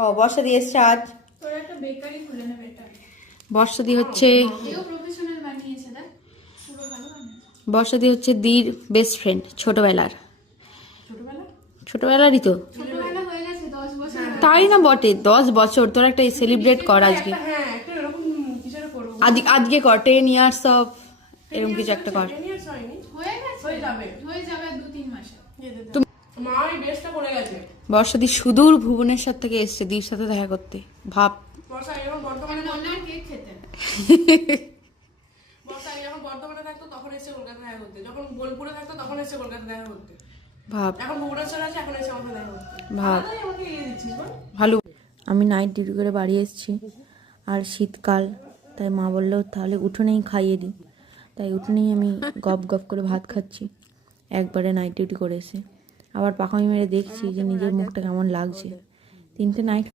ও বর্ষা দিয়ে এসছে আজ। তোর একটা বেকারি খুলে নেবে এটা। বর্ষাদি হচ্ছে এও প্রফেশনাল বানিয়েছে দেখ, পুরো ভালো বানিয়েছে। বর্ষাদি হচ্ছে দির বেস্ট ফ্রেন্ড ছোটবেলার। ছোটবেলা ছোটবেলারই তো। ছোটবেলা হয়ে গেছে 10 বছর। তাই না বটে, 10 বছর। তোর একটা সেলিব্রেট কর আজকে। হ্যাঁ একটা এরকম কিছু একটা করবো। আজকে কর 10 ইয়ার্স অফ এরকম কিছু একটা কর। 10 years হয়নি, হয়ে গেছে, হয়ে যাবে। হয়ে যাবে 2-3 মাসে। মা ওই বেশটা করে গেছে। বর্ষাদি সুদূর ভুবনেশ্বর থেকে এসছে দির সাথে দেখা করতে। ভাব। বর্ষা এখন বর্তমানে ওনার কেক খেতে। বর্ষা যখন বর্ধমানে থাকতো তখন এসে কলকাতা দেখা করতে, যখন বোলপুরে থাকতো তখন এসে কলকাতা দেখা করতে, ভাব এখন ভুবনেশ্বর আছে এখন এসে আমাকে দেখা করতে। ভাব তাই আমাকে ইয়ে দিচ্ছিস বল। ভালো। আমি নাইট ডিউটি করে বাড়ি এসেছি, আর শীতকাল, তাই মা বললো তাহলে উঠোনেই খাইয়ে দিই। তাই উঠোনেই আমি গপ গপ করে ভাত খাচ্ছি একবারে নাইট ডিউটি করে এসে। আবার পাখামি মেরে দেখছি যে নিজের মুখটা কেমন লাগছে। 3টে নাইট